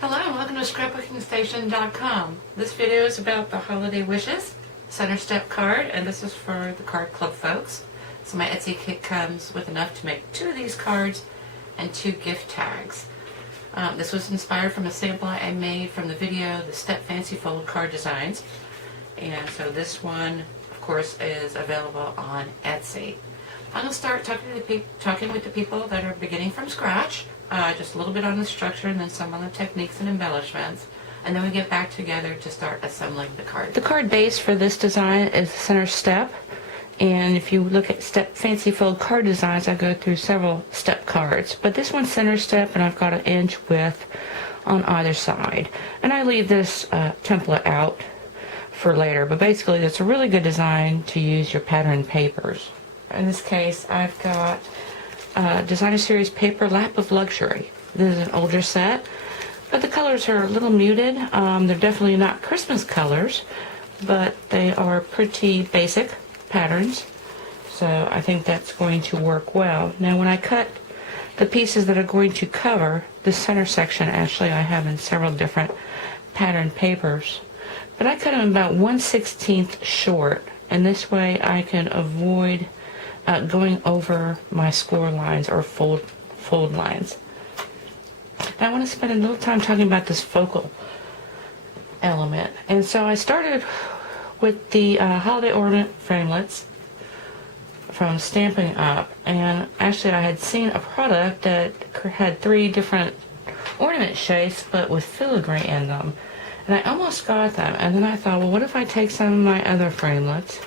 Hello and welcome to scrapbookingstation.com. This video is about the Holiday Wishes Center Step card, and this is for the card club folks. So my Etsy kit comes with enough to make 2 of these cards and 2 gift tags. This was inspired from a sample I made from the video, the Step Fancy Fold card designs. And so this one, of course, is available on Etsy. I'm going to start talking with the people that are beginning from scratch. Just a little bit on the structure and then some on the techniques and embellishments. And then we get back together to start assembling the card. The card base for this design is the center step. And if you look at Step Fancy Fold card designs, I go through several step cards. But this one's center step, and I've got 1 inch width on either side. And I leave this template out for later. But basically, it's a really good design to use your pattern pays. In this case, I've got Designer Series Paper Lap of Luxury. This is an older set, but the colors are a little muted. They're definitely not Christmas colors, but they are pretty basic patterns, so I think that's going to work well. Now when I cut the pieces that are going to cover the center section, actually I have in several different pattern papers, but I cut them about 1/16 short, and this way I can avoid going over my score lines or fold lines. Now I want to spend a little time talking about this focal element. And so I started with the holiday ornament framelits from Stampin' Up. And actually I had seen a product that had 3 different ornament shapes but with filigree in them. And I almost got them. And then I thought, well, what if I take some of my other framelits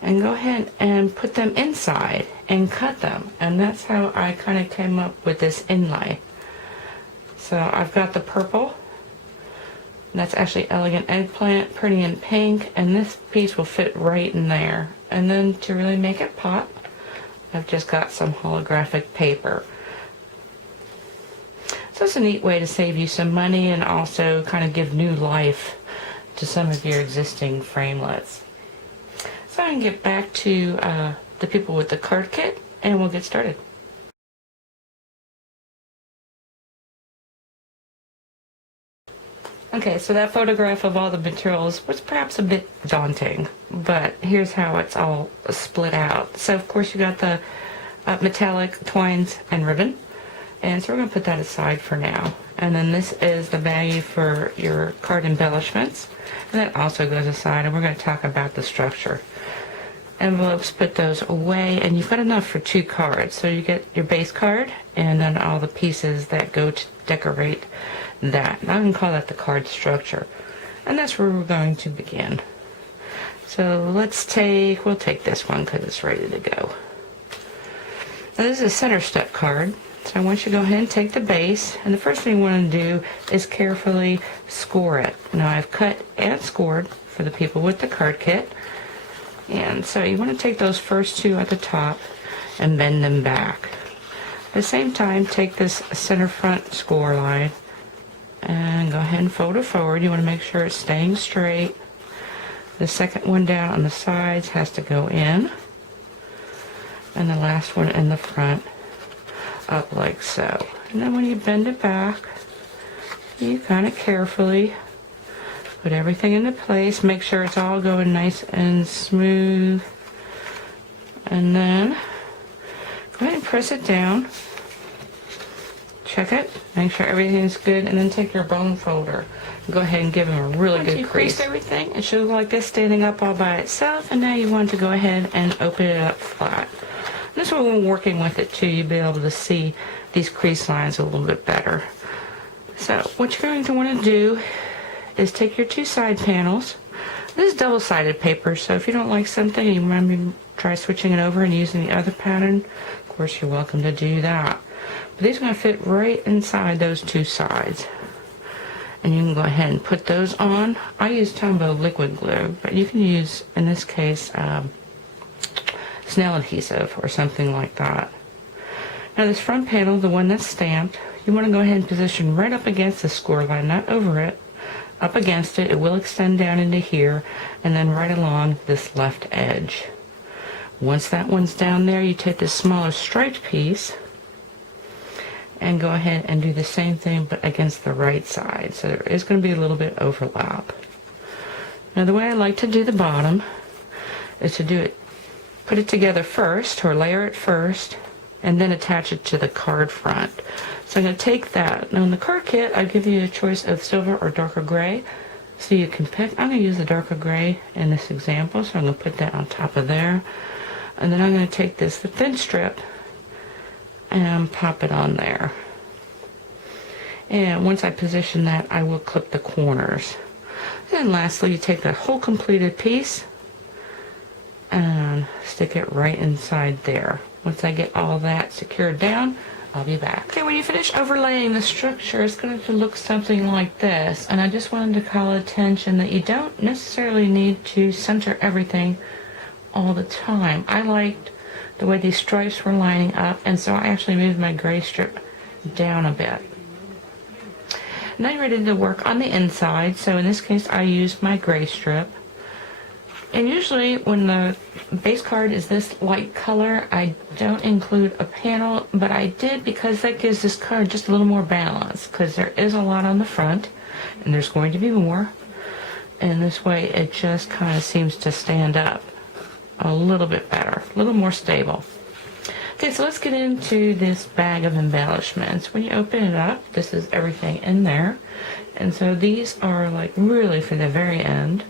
and go ahead and put them inside and cut them, and that's how I kind of came up with this inlay. So I've got the purple, that's actually Elegant Eggplant, pretty in pink, and this piece will fit right in there. And then to really make it pop, I've just got some holographic paper. So it's a neat way to save you some money and also kind of give new life to some of your existing framelits. So I can get back to the people with the card kit, and we'll get started. Okay, so that photograph of all the materials was perhaps a bit daunting, but here's how it's all split out. So of course you got the metallic twines and ribbon, and so we're going to put that aside for now. And then this is the value for your card embellishments, and that also goes aside, and we're going to talk about the structure. Envelopes, put those away, and you've got enough for 2 cards. So you get your base card and then all the pieces that go to decorate that. And I can call that the card structure. And that's where we're going to begin. So we'll take this one because it's ready to go. Now this is a center step card. So I want you to go ahead and take the base, and the first thing you want to do is carefully score it. Now I've cut and scored for the people with the card kit. And so you want to take those first 2 at the top and bend them back. At the same time, take this center front score line and go ahead and fold it forward. You want to make sure it's staying straight. The second one down on the sides has to go in, and the last one in the front up like so. And then when you bend it back, you kind of carefully put everything into place. Make sure it's all going nice and smooth. And then go ahead and press it down. Check it. Make sure everything's good. And then take your bone folder. Go ahead and give them a really good crease. Everything. It should look like this standing up all by itself. And now you want to go ahead and open it up flat. And this way when we're working with it too, you'll be able to see these crease lines a little bit better. So what you're going to want to do is take your 2 side panels. This is double-sided paper, so if you don't like something and you want to try switching it over and using the other pattern, of course you're welcome to do that. But these are going to fit right inside those 2 sides. And you can go ahead and put those on. I use Tombow liquid glue, but you can use, in this case, snail adhesive or something like that. Now this front panel, the one that's stamped, you want to go ahead and position right up against the score line, not over it. Up against it, it will extend down into here, and then right along this left edge. Once that one's down there, you take this smaller striped piece and go ahead and do the same thing but against the right side. So there is going to be a little bit of overlap. Now the way I like to do the bottom is to do it, put it together first, or layer it first, and then attach it to the card front. So I'm going to take that. Now in the card kit, I give you a choice of silver or darker gray. So you can pick. I'm going to use the darker gray in this example, so I'm going to put that on top of there. And then I'm going to take the thin strip and pop it on there. And once I position that, I will clip the corners. Then lastly, you take the whole completed piece and stick it right inside there. Once I get all that secured down, I'll be back. Okay, when you finish overlaying the structure, it's going to look something like this. And I just wanted to call attention that you don't necessarily need to center everything all the time. I liked the way these stripes were lining up, and so I actually moved my gray strip down a bit. Now you're ready to work on the inside. So in this case, I used my gray strip. And usually when the base card is this light color, I don't include a panel, but I did because that gives this card just a little more balance, because there is a lot on the front and there's going to be more. And this way it just kind of seems to stand up a little bit better, a little more stable. Okay, so let's get into this bag of embellishments. When you open it up, this is everything in there. And so these are like really for the very end.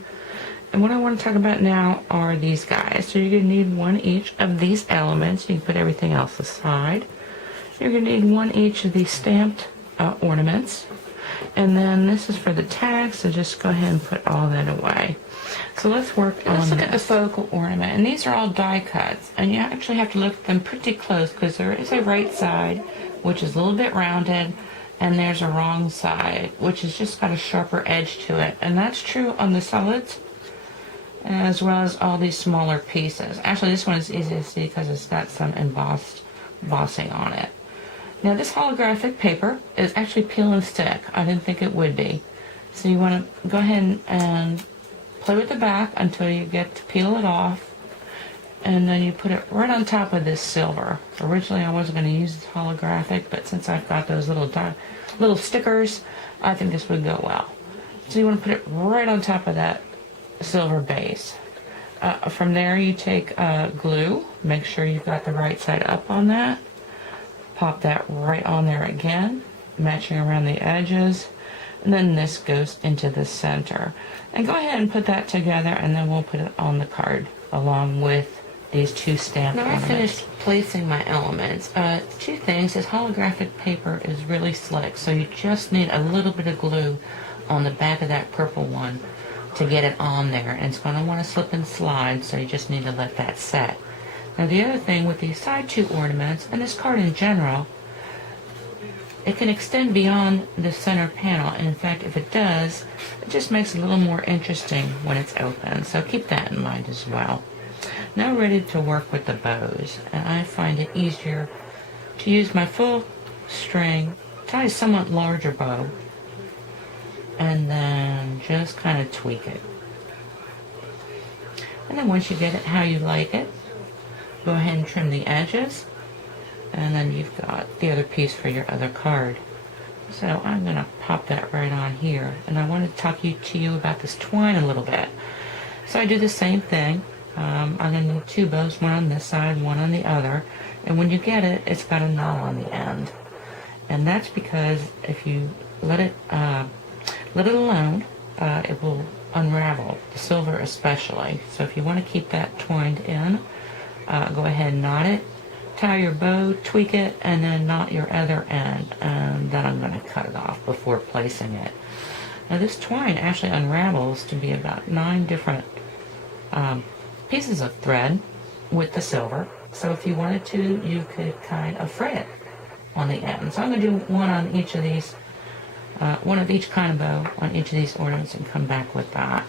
And what I want to talk about now are these guys. So you're going to need one each of these elements. You can put everything else aside. You're going to need one each of these stamped ornaments. And then this is for the tags, so just go ahead and put all that away. So let's work on this. Let's look at the focal ornament. And these are all die cuts. And you actually have to look at them pretty close, because there is a right side, which is a little bit rounded, and there's a wrong side, which has just got a sharper edge to it. And that's true on the solids, as well as all these smaller pieces. Actually, this one is easy to see because it's got some embossing on it. Now, this holographic paper is actually peel and stick. I didn't think it would be. So you want to go ahead and play with the back until you get to peel it off, and then you put it right on top of this silver. Originally, I wasn't going to use this holographic, but since I've got those little stickers, I think this would go well. So you want to put it right on top of that silver base. From there, you take glue. Make sure you've got the right side up on that. Pop that right on there again, matching around the edges, and then this goes into the center. And go ahead and put that together, and then we'll put it on the card along with these two stamped ornaments. Now I finished placing my elements. Two things. This holographic paper is really slick, so you just need a little bit of glue on the back of that purple one to get it on there, and it's going to want to slip and slide, so you just need to let that set. Now the other thing with these side two ornaments, and this card in general, it can extend beyond the center panel, and in fact if it does, it just makes it a little more interesting when it's open, so keep that in mind as well. Now ready to work with the bows, and I find it easier to use my full string, tie a somewhat larger bow, and then just kind of tweak it. And then once you get it how you like it, go ahead and trim the edges, and then you've got the other piece for your other card. So I'm going to pop that right on here, and I want to talk to you about this twine a little bit. So I do the same thing. I'm going to need two bows, one on this side, one on the other, and when you get it, it's got a knot on the end. And that's because if you let it alone, it will unravel, the silver especially. So if you want to keep that twined in, go ahead and knot it, tie your bow, tweak it, and then knot your other end, and then I'm going to cut it off before placing it. Now this twine actually unravels to be about 9 different pieces of thread with the silver, so if you wanted to, you could kind of fray it on the end. So I'm going to do one on each of these, one of each kind of bow on each of these ornaments, and come back with that.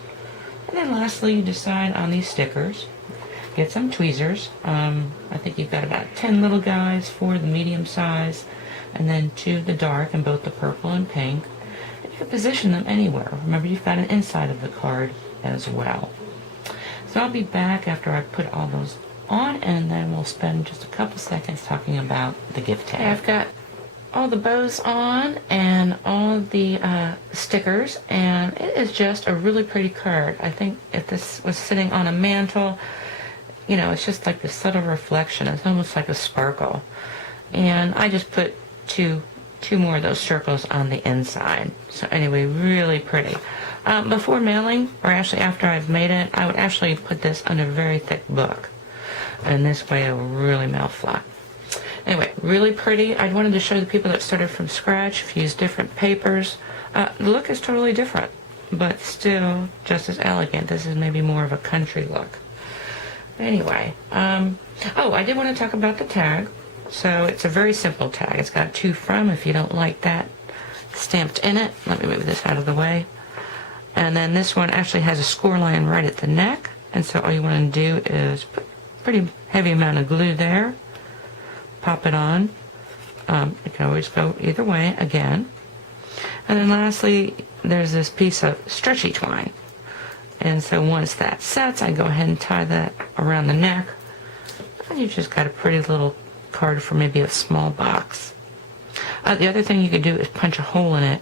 And then lastly, you decide on these stickers. Get some tweezers. I think you've got about 10 little guys for the medium size, and then 2 of the dark in both the purple and pink. And you can position them anywhere. Remember, you've got an inside of the card as well. So I'll be back after I put all those on, and then we'll spend just a couple seconds talking about the gift tag. Okay, I've got all the bows on and all the stickers, and it is just a really pretty card. I think if this was sitting on a mantle, you know, it's just like this subtle reflection. It's almost like a sparkle. And I just put two more of those circles on the inside. So anyway, really pretty. Before mailing, or actually after I've made it, I would actually put this on a very thick book. And this way it will really mail flat. Anyway, really pretty. I wanted to show the people that started from scratch, if you use different papers. The look is totally different, but still just as elegant. This is maybe more of a country look. Anyway, oh, I did want to talk about the tag. So it's a very simple tag. It's got to from, if you don't like that stamped in it. Let me move this out of the way. And then this one actually has a score line right at the neck. And so all you want to do is put a pretty heavy amount of glue there. Pop it on. It can always go either way again. And then lastly, there's this piece of stretchy twine. And so once that sets, I go ahead and tie that around the neck. And you've just got a pretty little card for maybe a small box. The other thing you could do is punch a hole in it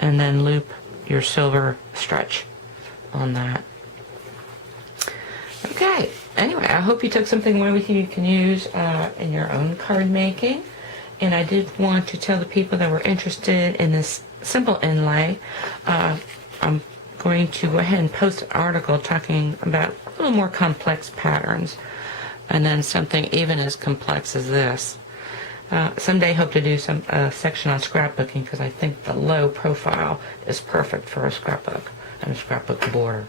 and then loop your silver stretch on that. Okay, anyway, I hope you took something away with you can use in your own card making. And I did want to tell the people that were interested in this simple inlay, I'm going to go ahead and post an article talking about a little more complex patterns, and then something even as complex as this. Someday hope to do some section on scrapbooking, because I think the low profile is perfect for a scrapbook and a scrapbook border.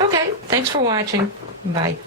Okay, thanks for watching. Bye.